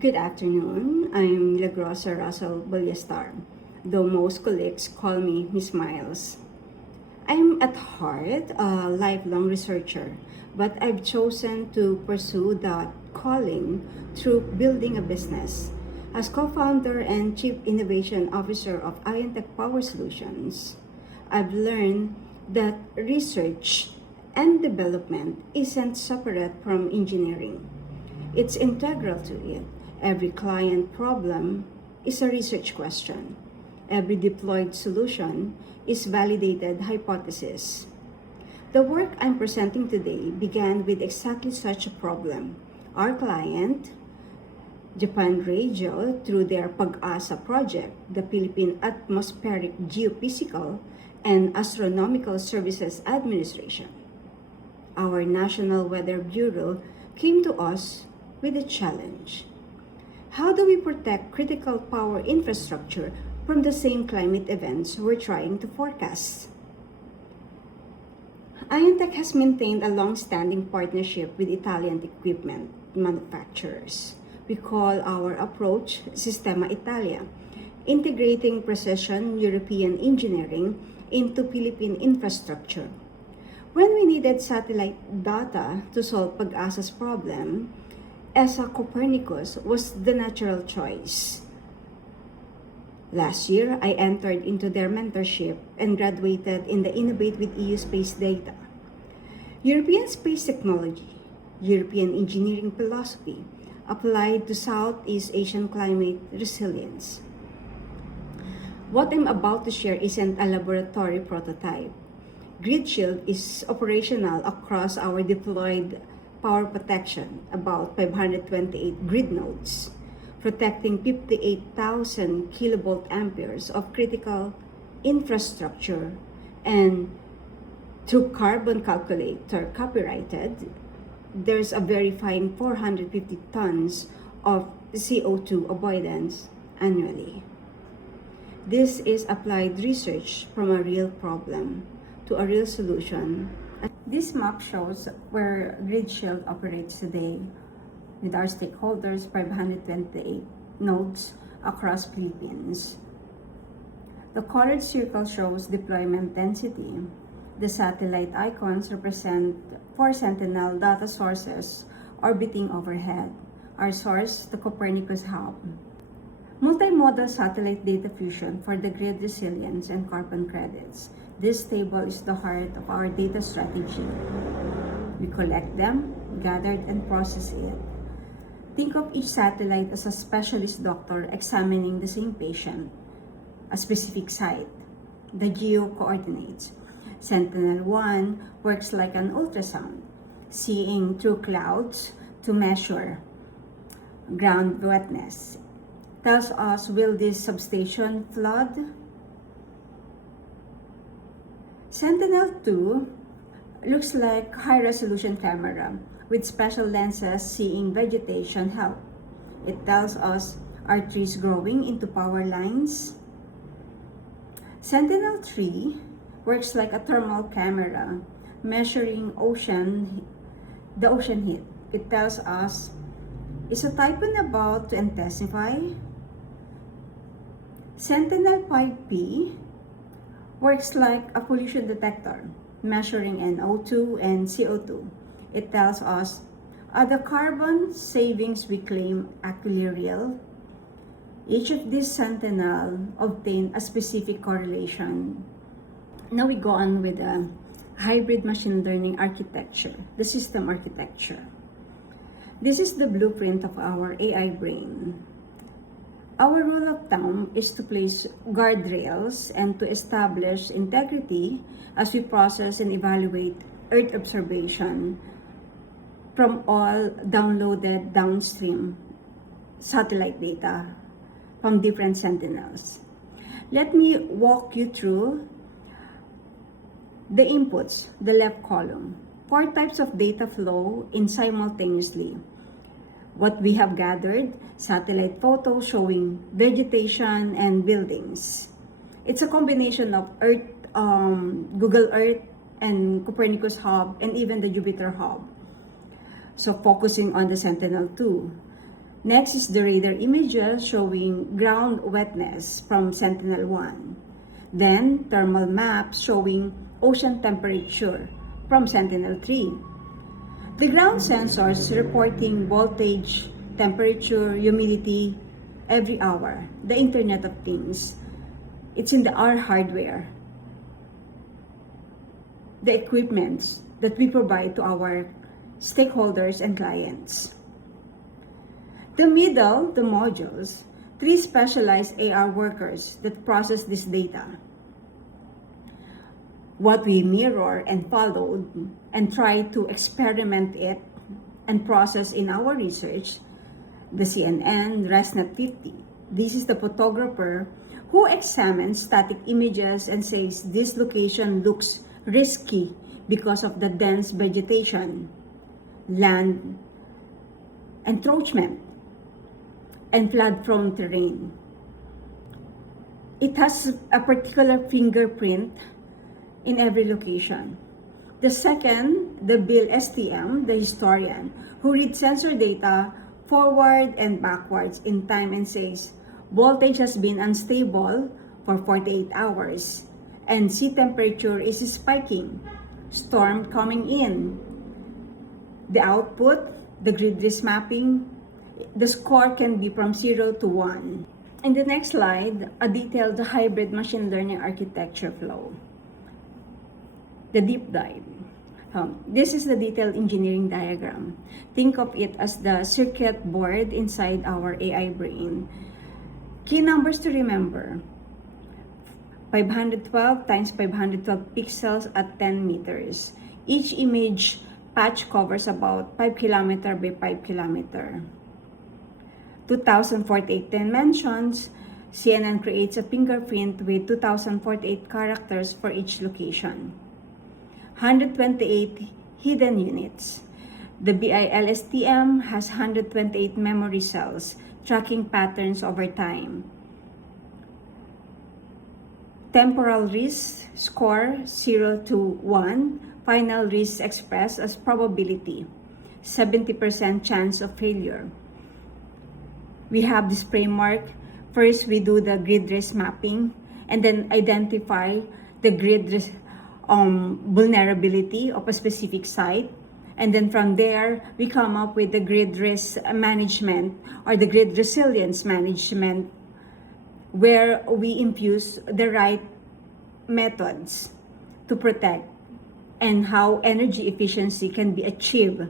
Good afternoon. I'm Milagrosa Russell Ballestar, though most colleagues call me Miss Miles. I'm at heart a lifelong researcher, but I've chosen to pursue that calling through building a business. As co-founder and chief innovation officer of Iontech Power Solutions, I've learned that research and development isn't separate from engineering. It's integral to it. Every client problem is a research question. Every deployed solution is validated hypothesis. The work I'm presenting today began with exactly such a problem. Our client, Japan Radio, through their Pag-asa project, the Philippine Atmospheric Geophysical and Astronomical Services Administration, our National Weather Bureau, came to us with a challenge. How do we protect critical power infrastructure from the same climate events we're trying to forecast? Iontech has maintained a long-standing partnership with Italian equipment manufacturers. We call our approach Sistema Italia, integrating precision European engineering into Philippine infrastructure. When we needed satellite data to solve Pag-asa's problem, ESA Copernicus was the natural choice. Last year, I entered into their mentorship and graduated in the Innovate with EU Space Data. European space technology, European engineering philosophy, applied to Southeast Asian climate resilience. What I'm about to share isn't a laboratory prototype. GridShield is operational across our deployed power protection, about 528 grid nodes, protecting 58,000 kilovolt amperes of critical infrastructure, and through Carbon Calculator copyrighted, there's a verifying 450 tons of CO2 avoidance annually. This is applied research from a real problem to a real solution. This map shows where GridShield operates today with our stakeholders, 528 nodes across Philippines. The colored circle shows deployment density. The satellite icons represent 4 Sentinel data sources orbiting overhead. Our source, the Copernicus Hub. Multimodal satellite data fusion for the grid resilience and carbon credits. This table is the heart of our data strategy. We collect them, gather and process it. Think of each satellite as a specialist doctor examining the same patient, a specific site, the geo coordinates. Sentinel-1 works like an ultrasound, seeing through clouds to measure ground wetness. Tells us, will this substation flood? Sentinel-2 looks like high-resolution camera with special lenses seeing vegetation health. It tells us, are trees growing into power lines? Sentinel-3 works like a thermal camera measuring the ocean heat. It tells us, is a typhoon about to intensify? Sentinel-5P works like a pollution detector, measuring NO2 and CO2. It tells us, are the carbon savings we claim actually real? Each of these sentinel obtain a specific correlation. Now we go on with a hybrid machine learning architecture, the system architecture. This is the blueprint of our AI brain. Our rule of thumb is to place guardrails and to establish integrity as we process and evaluate Earth observation from all downloaded downstream satellite data from different sentinels. Let me walk you through the inputs, the left column. 4 types of data flow in simultaneously. What we have gathered, satellite photos showing vegetation and buildings. It's a combination of Earth, Google Earth, and Copernicus Hub, and even the Jupyter Hub. So focusing on the Sentinel-2. Next is the radar images showing ground wetness from Sentinel-1. Then, thermal maps showing ocean temperature from Sentinel-3. The ground sensors reporting voltage, temperature, humidity every hour. The Internet of Things. It's in our hardware. The equipments that we provide to our stakeholders and clients. The middle, the modules, 3 specialized AR workers that process this data. What we mirror and followed and try to experiment it and process in our research, the CNN ResNet 50. This is the photographer who examines static images and says this location looks risky because of the dense vegetation, land encroachment, and flood-prone terrain. It has a particular fingerprint in every location. The second, the Bill STM, the historian, who reads sensor data forward and backwards in time and says, voltage has been unstable for 48 hours and sea temperature is spiking, storm coming in. The output, the grid risk mapping, the score can be from 0 to 1. In the next slide, a detailed hybrid machine learning architecture flow. The deep dive. This is the detailed engineering diagram. Think of it as the circuit board inside our AI brain. Key numbers to remember. 512 times 512 pixels at 10 meters. Each image patch covers about 5 km by 5 km. 2048 dimensions, CNN creates a fingerprint with 2048 characters for each location. 128 hidden units. The BILSTM has 128 memory cells, tracking patterns over time. Temporal risk score 0 to 1, final risk expressed as probability, 70% chance of failure. We have this framework. First, we do the grid risk mapping and then identify the grid risk vulnerability of a specific site. And then from there, we come up with the grid risk management or the grid resilience management, where we infuse the right methods to protect and how energy efficiency can be achieved.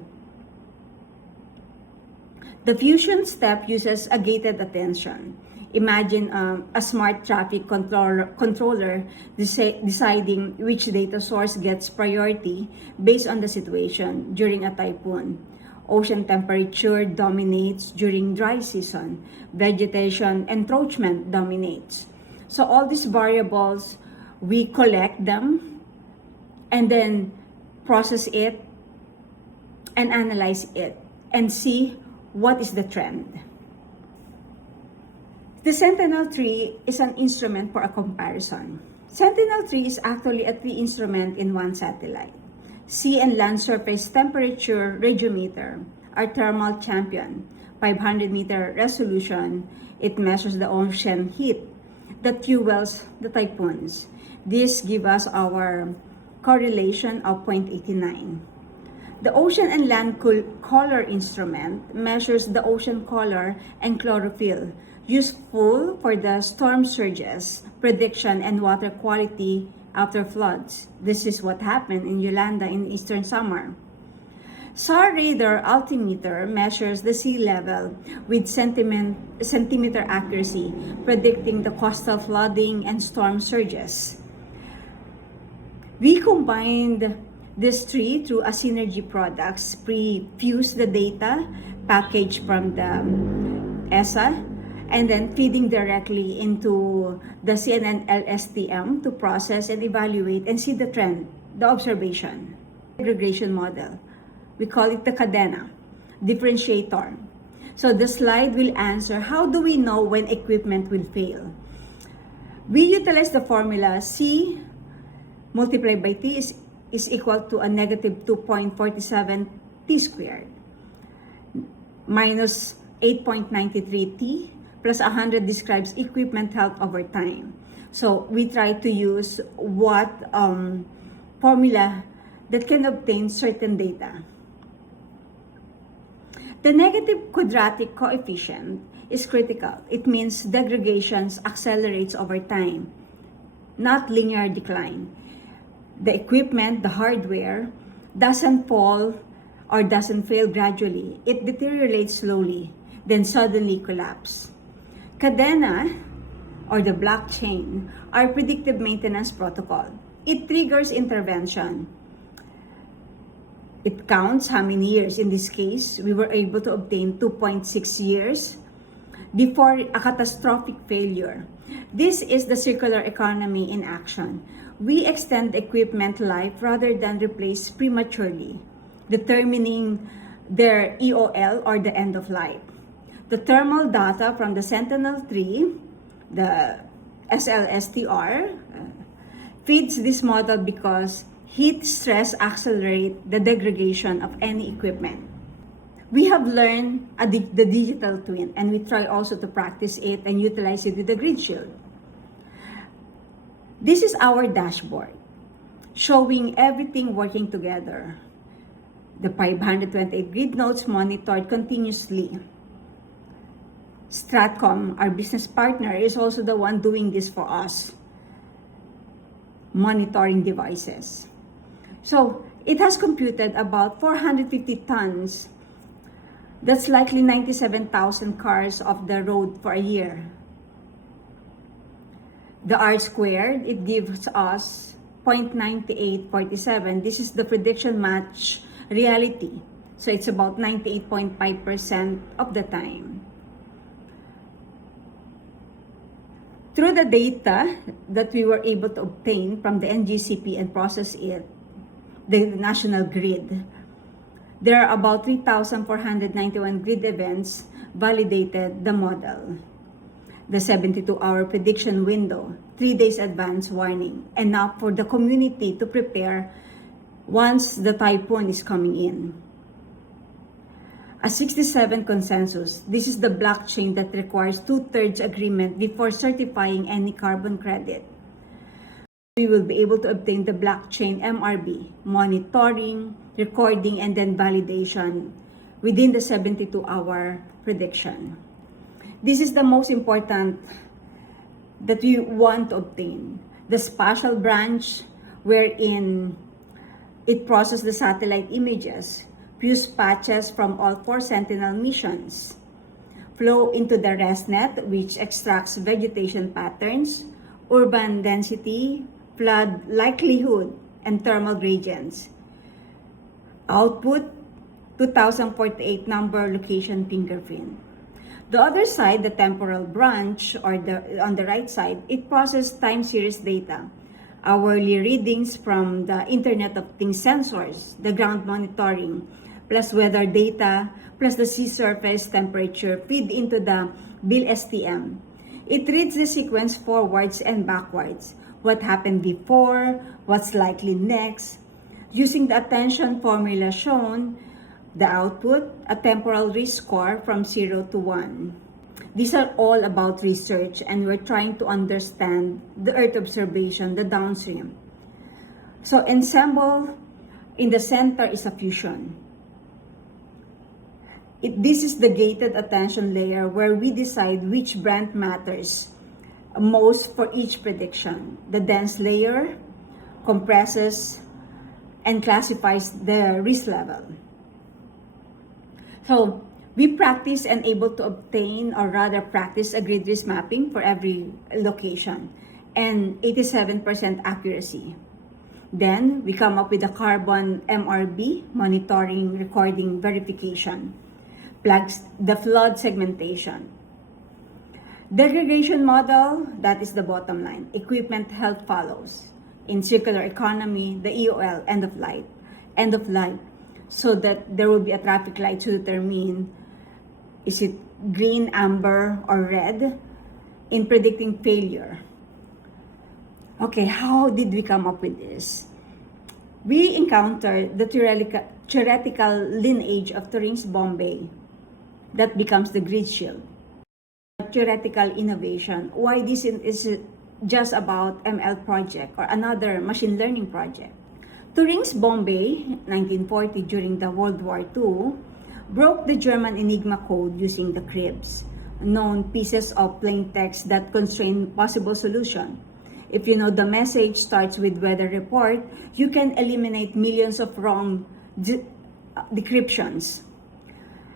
The fusion step uses a gated attention. Imagine a smart traffic controller deciding which data source gets priority based on the situation during a typhoon. Ocean temperature dominates during dry season. Vegetation encroachment dominates. So all these variables, we collect them and then process it and analyze it and see what is the trend. The Sentinel-3 is an instrument for a comparison. Sentinel-3 is actually a 3 instrument in one satellite. Sea and land surface temperature radiometer, our thermal champion, 500-meter resolution. It measures the ocean heat that fuels the typhoons. This gives us our correlation of 0.89. The ocean and land color instrument measures the ocean color and chlorophyll, useful for the storm surges, prediction, and water quality after floods. This is what happened in Yolanda in eastern summer. SAR radar altimeter measures the sea level with centimeter accuracy, predicting the coastal flooding and storm surges. We combined these 3 through a synergy products, pre-fuse the data package from the ESA, and then feeding directly into the CNN LSTM to process and evaluate and see the trend, the observation. Aggregation model. We call it the cadena, differentiator. So the slide will answer, how do we know when equipment will fail? We utilize the formula C multiplied by T is equal to a negative 2.47 T squared minus 8.93T plus 100 describes equipment health over time. So we try to use what formula that can obtain certain data. The negative quadratic coefficient is critical. It means degradation accelerates over time, not linear decline. The equipment, the hardware, doesn't fall or doesn't fail gradually. It deteriorates slowly, then suddenly collapse. Cadena, or the blockchain, are predictive maintenance protocol. It triggers intervention. It counts how many years. In this case, we were able to obtain 2.6 years before a catastrophic failure. This is the circular economy in action. We extend equipment life rather than replace prematurely, determining their EOL, or the end of life. The thermal data from the Sentinel-3, the SLSTR, feeds this model because heat stress accelerates the degradation of any equipment. We have learned the digital twin, and we try also to practice it and utilize it with the grid shield. This is our dashboard, showing everything working together. The 528 grid nodes monitored continuously. Stratcom, our business partner, is also the one doing this for us, monitoring devices. So it has computed about 450 tons. That's likely 97,000 cars off the road for a year. The R squared, it gives us 0.9847. This is the prediction match reality. So it's about 98.5% of the time. Through the data that we were able to obtain from the NGCP and process it, the national grid, there are about 3,491 grid events validated the model. The 72-hour prediction window, 3 days advance warning, enough for the community to prepare once the typhoon is coming in. A 67 consensus. This is the blockchain that requires 2/3 agreement before certifying any carbon credit. We will be able to obtain the blockchain MRB, monitoring, recording, and then validation within the 72-hour prediction. This is the most important that we want to obtain. The spatial branch, wherein it processes the satellite images, fuse patches from all 4 Sentinel missions, flow into the ResNet, which extracts vegetation patterns, urban density, flood likelihood, and thermal gradients. Output, 2048 number location fingerprint. The other side, the temporal branch, or on the right side, it processes time series data, hourly readings from the Internet of Things sensors, the ground monitoring, plus weather data, plus the sea surface temperature feed into the BIL-STM. It reads the sequence forwards and backwards, what happened before, what's likely next. Using the attention formula shown, the output, a temporal risk score from 0 to 1. These are all about research, and we're trying to understand the Earth observation, the downstream. So ensemble, in the center is a fusion. This is the gated attention layer where we decide which brand matters most for each prediction. The dense layer compresses and classifies the risk level. So we practice and able to obtain, or rather practice, a grid risk mapping for every location and 87% accuracy. Then we come up with a carbon MRB, monitoring, recording, verification. Plugs the flood segmentation. Degradation model, that is the bottom line. Equipment health follows. In circular economy, the EOL, end of life, so that there will be a traffic light to determine is it green, amber, or red in predicting failure. Okay, how did we come up with this? We encountered the theoretical lineage of Turing's Bombay that becomes the grid shield. Theoretical innovation, why this is just about ML project or another machine learning project. Turing's Bombay, 1940, during the World War II, broke the German Enigma code using the cribs, known pieces of plain text that constrain possible solution. If you know the message starts with weather report, you can eliminate millions of wrong decryptions.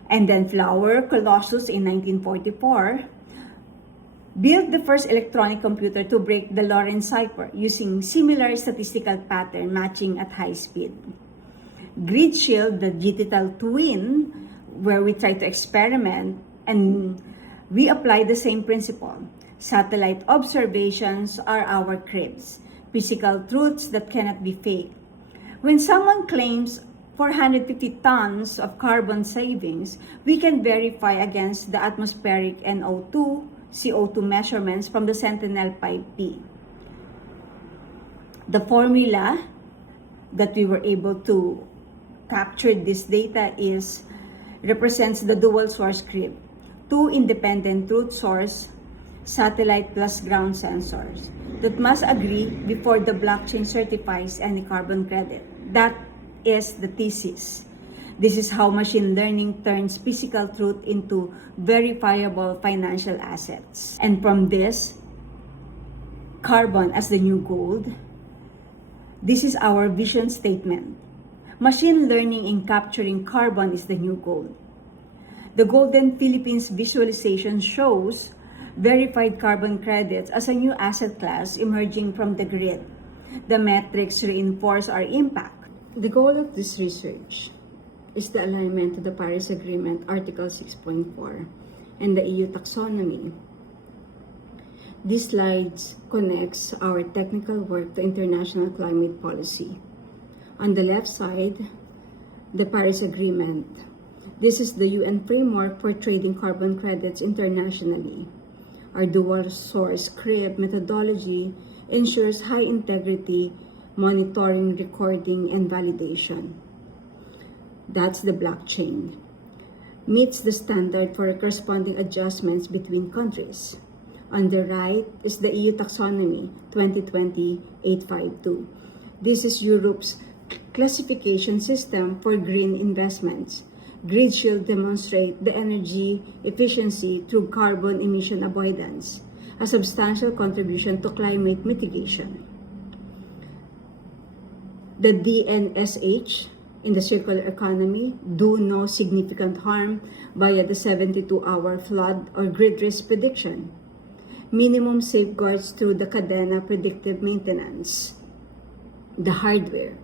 And then Flower, Colossus in 1944, built the first electronic computer to break the Lorentz cipher using similar statistical pattern matching at high speed. Grid Shield, the digital twin, where we try to experiment and we apply the same principle. Satellite observations are our cribs, physical truths that cannot be faked. When someone claims 450 tons of carbon savings, we can verify against the atmospheric NO2, CO2 measurements from the Sentinel-5P. The formula that we were able to capture this data represents the dual source crib, two independent truth source, satellite plus ground sensors that must agree before the blockchain certifies any carbon credit. That is the thesis. This is how machine learning turns physical truth into verifiable financial assets. And from this, carbon as the new gold, this is our vision statement. Machine learning in capturing carbon is the new gold. The Golden Philippines visualization shows verified carbon credits as a new asset class emerging from the grid. The metrics reinforce our impact. The goal of this research is the alignment to the Paris Agreement Article 6.4 and the EU taxonomy. This slide connects our technical work to international climate policy. On the left side, the Paris Agreement. This is the UN framework for trading carbon credits internationally. Our dual source CRIB methodology ensures high integrity monitoring, recording, and validation. That's the blockchain. Meets the standard for corresponding adjustments between countries. On the right is the EU taxonomy 2020-852. This is Europe's classification system for green investments. Grid Shield demonstrates the energy efficiency through carbon emission avoidance, a substantial contribution to climate mitigation. The DNSH in the circular economy do no significant harm via the 72-hour flood or grid risk prediction. Minimum safeguards through the Cadena predictive maintenance. The hardware.